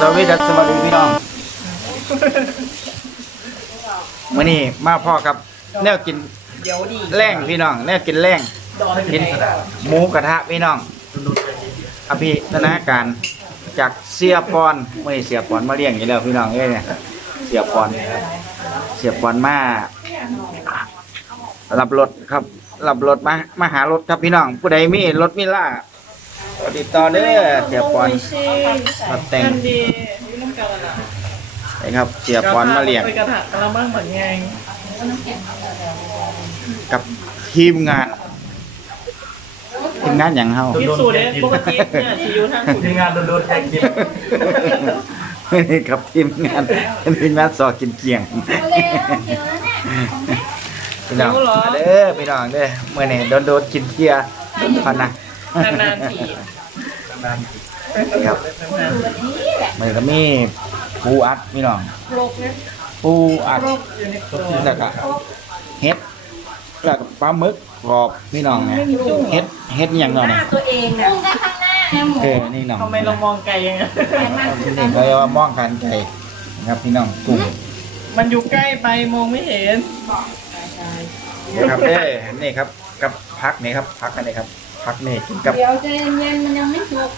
สวัสดีครับสวัสดีพี่น้องมื่อนี้มาพ่อครับ แนวกินเดี๋ยวดีแรงพี่น้อง แนวกินแรงกินหมูกระทะพี่น้อง อภิธนาการจากเสียปอนมื่อนี้เสียปอนมาเลี้ยงอยู่แล้วพี่น้องเอ้ยเนี่ยเสียปอนเสียปอนมารับรถครับรับรถมามาหารถครับพี่น้อง ผู้ใดมีรถมีล่า ติดต่อเด้อเสียปอนรับแต่งกันดีนี่น้ำกันอะนะครับ เสียปอนมาเลี้ยงไปกระถางกระมังเหมือนไงกับทีมงานทีมงานอย่างเฮาคิดสูตรเนี่ยปกติเนี่ยชียูทางสูตรทีมงานโดนๆแทงกินกับทีมงานทีมงานสอกินเกียงพี่น้องเด้อพี่น้องเด้อเมื่อนี้โดนโดนๆกินเกียร์พันนะ นานๆทีครับมันก็มีปูอัดพี่น้องโรคเนี่ยปูอัดโรคอยู่ในตัวแล้วก็เฮ็ดแล้วก็ปลาหมึกกรอบพี่น้องเนี่ยเฮ็ดเฮ็ดอหย่างเนาะเนี่ยตัวเองนะพุ่งกันข้างหน้าแฮมหมูเออนี่น้องทำไมเรามองไกลยังไงที่นี่เขาเรียกว่ามองกันไก่นะครับพี่น้องกุ้งมันอยู่ใกล้ไปมองไม่เห็นนะครับเอ้ยนี่ครับกับพักนี่ครับพักอันนี้ครับ พักนี่กินกับเดี๋ยวใจเย็นๆมันยังไม่สุก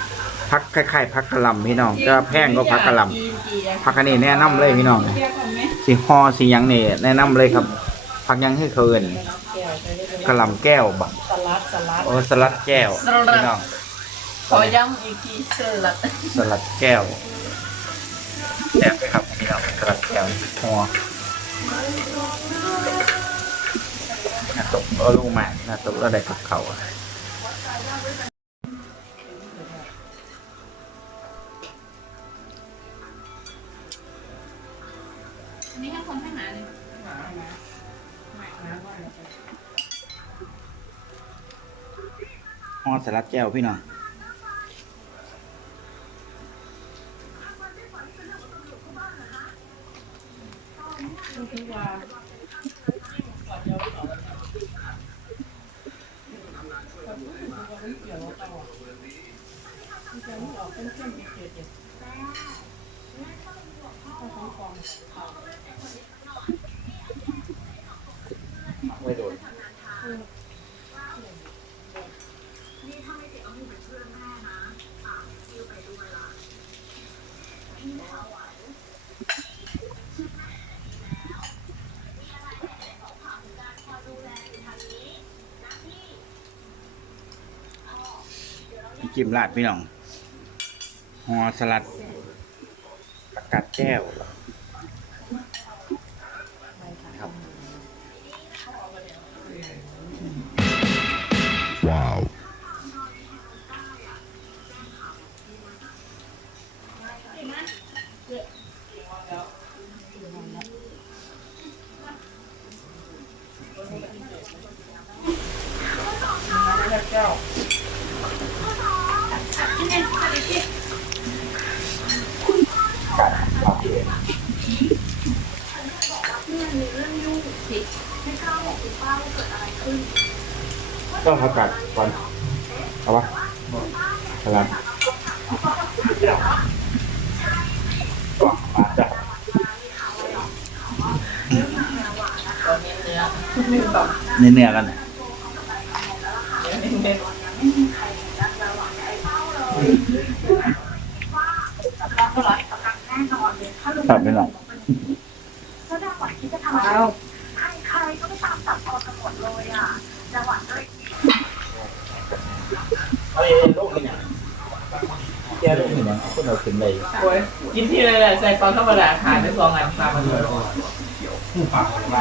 พักคล้ายๆพักกะหล่ำพี่น้องจะแพงก็พักกะหล่ำพักอันนี้แนะนำเลยพี่น้องสีฮอสีหยังนี่แนะนำเลยครับ พักหยังให้เขาเอินกะหล่ำแก้วบักสลัดสลัดโอ้สลัดแก้วพี่น้องขอย้ำอีกทีสลัดสลัดแก้วแซ่บไหมครับพี่น้องสลัดแก้วฮอหน้าตกเอาลูกหมากหน้าตกแล้วได้กับเขา อสลัดแก้วพี่น้อง จิ้มราดพี่น้องหอสลัดผักกาดแก้ว ต้องผักาดก่อนเอาวะสลัดมาจ้ะตอนนี้เนื้อเนื้อเนื้อกันเน้นครับพี่น้อง เอา เอาลูกนี่เนี่ยแก้ลูกนี่ เนี่ยคุณเอาขึ้นเลยโอ้ยกินที่เลยแหละใส่ปลาธรรมดาขายไปสองอันสามอันเลยผู้ปากของไร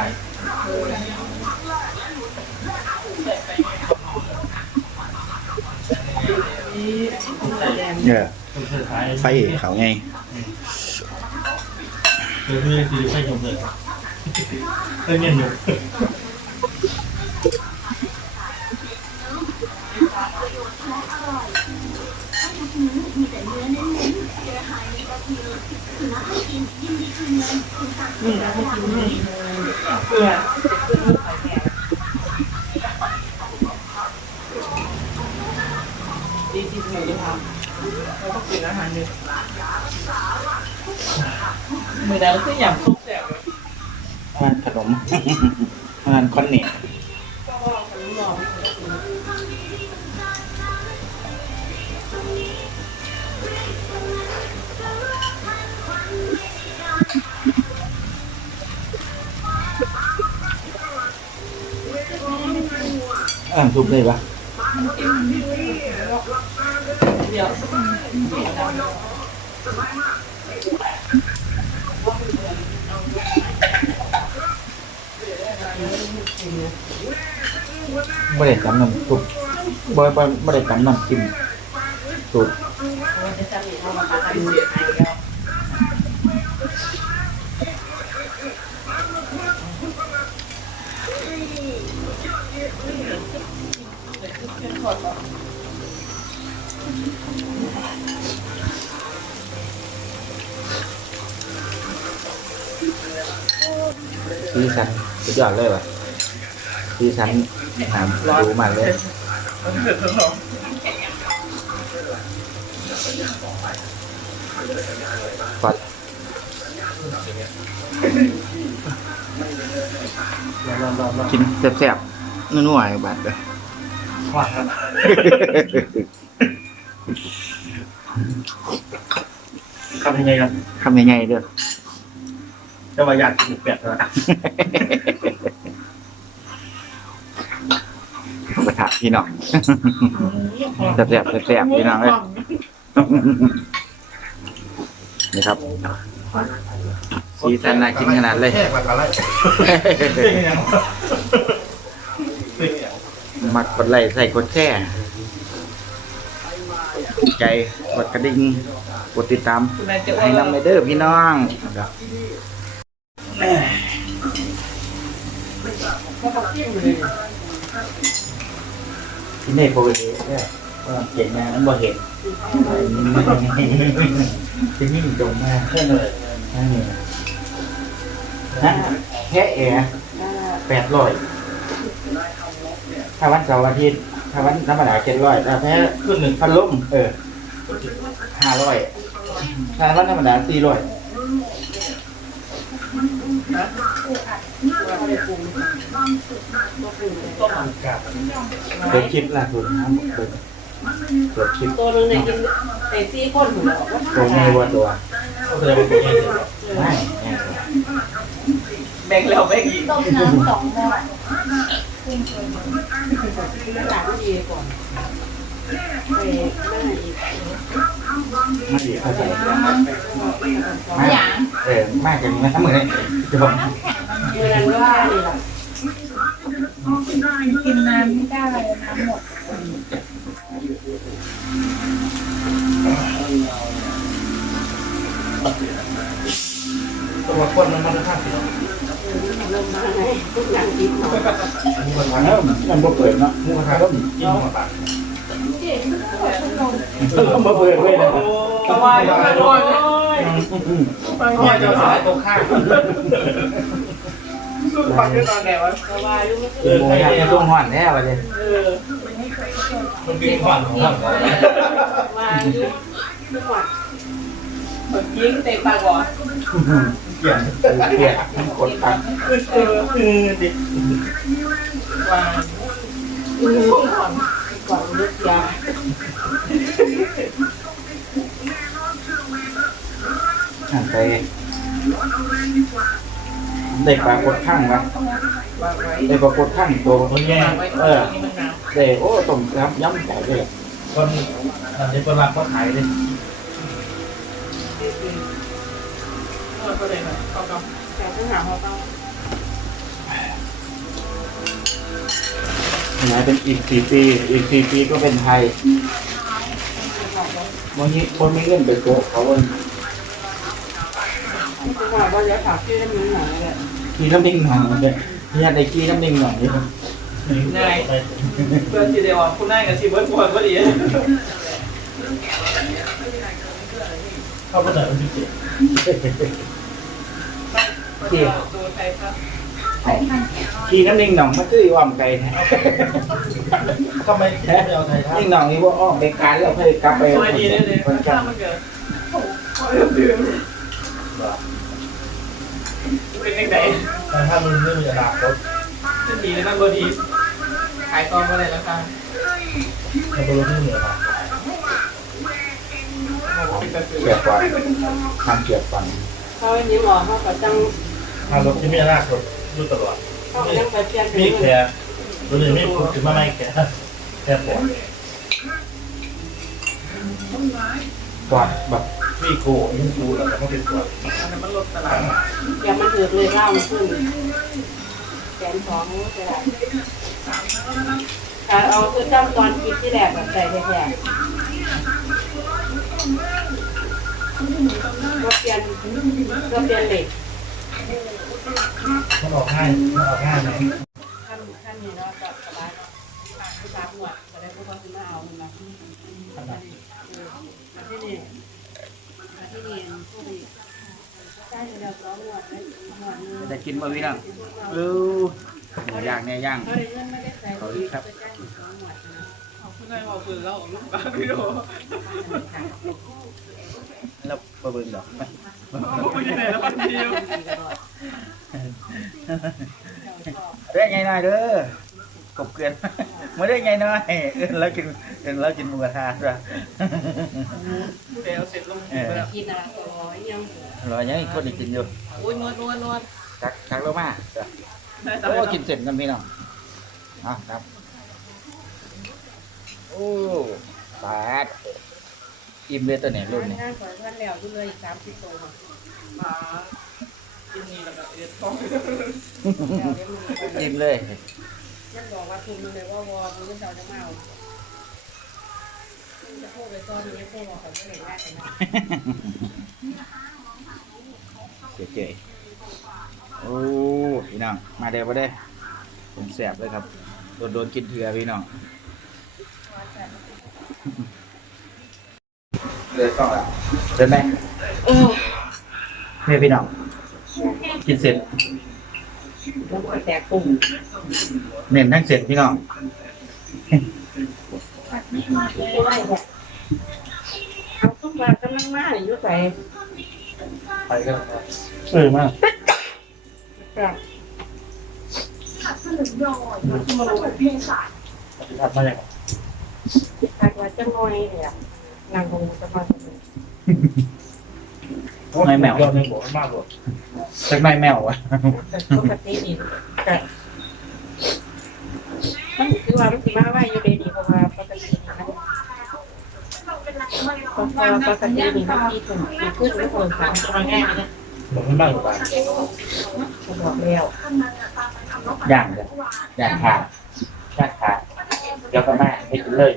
เนสุดท้ายไฟเขาไงเจอที่คือใช่ยมเลยเออเงี้ย อยู่เกลือดีสิบหมูค่ะเราต้องกินอาหารหนึ่งมือนั้นคือหยำซุปแซ่บงานขนมงานคอนเน ตอ่านทุบได้ปะเดี๋ยวไม่ได้จำน้ำทุบบ่บ่ไม่ได้จำน้ำจิ้มสูตร สีสันสุดยอดเลยว่ะสีสันหามดูมากเลยมันเกิดทั้งสองฟัดรอรอรอกินแซ่บๆนัวๆไอ้บัดเลยขวางครับทำยังไงครับทำยังไงเด้อ จะมาอยากกินเป็ดแล้วกระทะพี่น้องแซ่บๆแซ่บๆพี่น้องเลยนี่ครับสีสันน่ากินขนาดเลยแค่มาอะไรเป็นยังเป็นยังมักกดไลค์ใส่กดแชร์ใจกดกระดิ่งกดติดตามคุณนายจะอ้วให้นนำในเด้อพี่น้อง ที่นี่ปกติเนี่ยก็เก่งนะนั้นบ่เห็นจะยิ่งจงมากแค่เลยนั่นนี่นะแค่เอ๋แปดร้อยถ้าวันเสาร์อาทิตย์ถ้าวันธรรมดาเจ็ดร้อยถ้าแพ้ขึ้นหนึ่งพัดลมเออห้าร้อยถ้าวันธรรมดาสี่ร้อย ต้มกาบเปิดคลิปล่าสุดนะเปิดเปิดคลิปตัวนึงเนี่ยกินไอ้ซี่ข้นหัวตัวในวัวตัวก็แสดงว่าเป็นยังไงไม่แน่แบ่งแล้วแบ่งอีกต้มน้ำสองหม้อหลังดีก่อนไปหน้าอีกไม่ดีเข้าใจ แล้วอย่างเออมากกันนะเหมือนจะบอกเมื่อนั้นว่านี่แหละกินน้ำไม่ได้เลยน้ำหมดตัวคนมันมันค่าสิทุกอย่างกินหน่อยมีคนมาเออมันบ่เปิดเนาะหมูกระทะก็กินหัวปาก มันบ่เปิดเว้ยนะสบายมากเลยไปพ่อจะสายตรงข้างสู้ฟังด้วยตอนไหนวะสบายลูกเออใครยากเนี่ยจะต้องหอนแน่วันนี้เออมันกินก่อนของเรามาลูกลูกหวัดหมดยิงเตะปากก่อนเกี่ยงเกลียดกดตังเออเออดิวางอือก่อนก่อนลึกยา หันไปได้ปลากดข้างวะวางไว้ได้ปลากดข้างตัวคนแย่วางไว้ตรงนี้มันหนาวได้โอ้ต้มย้ำย้ำใจเลยคนอันนี้คนรักก็ขายเลยเออก็เลยแบบเอากำแต่ถ้าหาเขาต้องไหนเป็นอีกสี่ปี อีกสี่ปีก็เป็นไทย วันนี้คนไม่เงินไปโกะเขาวันคือว่าว่าจะถามชื่อน้ำมันหน่อยเลยขี่น้ำนิ่งหน่อยเลยนี่ได้ขี่น้ำนิ่งหน่อยนี่นายเพื่อนที่เดียวคุณนายกับชีวิตคนก็ดีเข้าไปแต่เป็นพิเศษเกี่ยวตัวไทยครับ ขี่น้ำนิ่งหน่องมาซื้ออ้อมไก่นะทำไมแค่ไม่เอาไทยท่านิ่งหน่องนี่ว่าอ้อมไปการแล้วค่อยกลับไปสวยดีเลยเลยคนจัข้าบวมันเกิดดื่มเป็นยังไงแต่ถ้ามึงไม่มีอนาคตขึ้นดีเลยนั่งบดีขายกองมาเลยแล้วกันมันก็รู้ที่มีอนาคตเกียบกว่าทำเกียบฟันเขาอันนี้หมอเขาก็จังถ้ารถที่มีอนาคต อยู่ตลอดเขาก็ยังไปเปลี่ยนมีแค่ตัวนี้ไม่พูดถึงมาไม่แค่แค่ปวดกอดแบบมีโก้มีกูแล้วก็เป็นปวดอันนั้นมันลดตลาดอย่ามันถือเลยเล่าขึ้นแสนสองจะได้ถ้าเอาคือจำตอนคิดที่แรกแบบใจแท้ๆก็เปลี่ยนก็เปลี่ยนเหล็ก มันออกง่ายมันออกง่ายไหมขั้นขั้นนี้เนาะก็สบายเนาะผู้สาวหัวก็ได้พวกเขาซื้อมาเอามันมามาที่นี่มาที่นี่พวกนี้ใช่แล้วร้องหัวได้หัวนึงจะกินบ่พี่น้องเออย่างเนี่ยย่างเขาได้เงินไม่ได้ใส่ดีครับ ไปจ้วดนะเอาขึ้นได้เอาปืนแล้วลูกบ้าพี่โดแล้วบ่เบิ่งดอกไม่ใช่ไหนแล้วคนเดียวได้ไงนายเด้อกบเกลือนมาได้ไงน้อยเอิ้นแล้วกินเอิ้นแล้วกินหมูกระทะด้วยเดี๋ยวเสร็จลงกินอะไรก็ร้อยยังรอยยังอีกคนอีกกินอยู่โอ้ยนวดนวดนวดชักชักแลงมาจ้ะได้ตโอ้กินเสร็จกันพี่น้องอะครับ โอ้ปาดอิ่มเลยตัวไหนรุ่นนี้งานก่อนวันแล้วอยู่เลยสามสิบโตมามากินนี่แล้วก็เอ็ดต้องอิ่มเลยยังบอกว่าคุณเลยว่าวอมึงก็จะมาเอาจะพูดไปตอนนี้พูดว่าเขาไม่เห็นง่ายเลยนะเจ๋ยๆโอ้พี่น้องมาเดี๋ยวมาได้อผมแสบเลยครับโดนโดนกินเถื่อพี่น้อง เลยต้องละเดินไหมเนี่ยพี่น้องกินเสร็จแล้วก็แตกตุ่มเน้นทั้งเสร็จพี่น้องไม่ได้เนี่ยเอาทุกวันก็นั่งมาอยู่ใส่ไปกันเออมากกลับทัดมาอย่าง คาดว่าจะน้อยเนี่ยนางคงจะมาไม่แมวยอดในหัวมากกว่าสักไม่แมววะปกตินี่ก็มันคือว่ามันสิมาไว้อยู่ในนี้เพราะว่าปกตินี่มันเพราะว่าปกตินี่มันมีถุงมีขึ้นไม่ควรสามตัวง่ายนะหลงมากกว่าผมบอกแล้วย่างเลยย่างขาดย่างขาด ยวก็แม่ให้กินเลย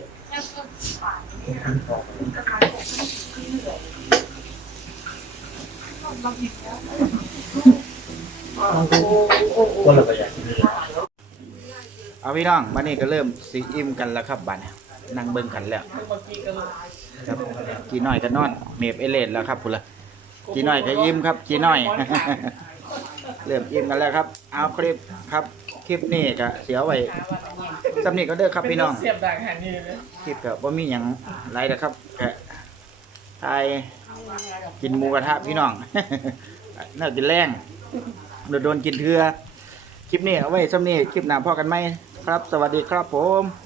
ก็เลยประหยัดที่นี่เอาพี่น้องบันนี้ก็เริ่มสิอิ่มกันแล้วครับบัดนี้นั่งเบิ่งกันแล้วกี้ก็เลยครับกีน้อยก็นอนเมฟเอเลนแล้วครับพุ่นละกี่น้อยก็อิ่มครับกี่น้อย เริ่มอิ่มกันแล้วครับ เอาคลิปครับ คลิปนี้ก็เสียไว้สำนีก็เด้อครับพี่น้อง เสียบดังหันนี่เลยคลิปก็บ่มีหยังไรนะครับแค่ทายกินหมูกระทะพี่น้อง น่ากินแรงโดนโดนกินเถื่อคลิปนี้เอาไว้สำนีคลิปหน้าพอกันไหมครับ สวัสดีครับผม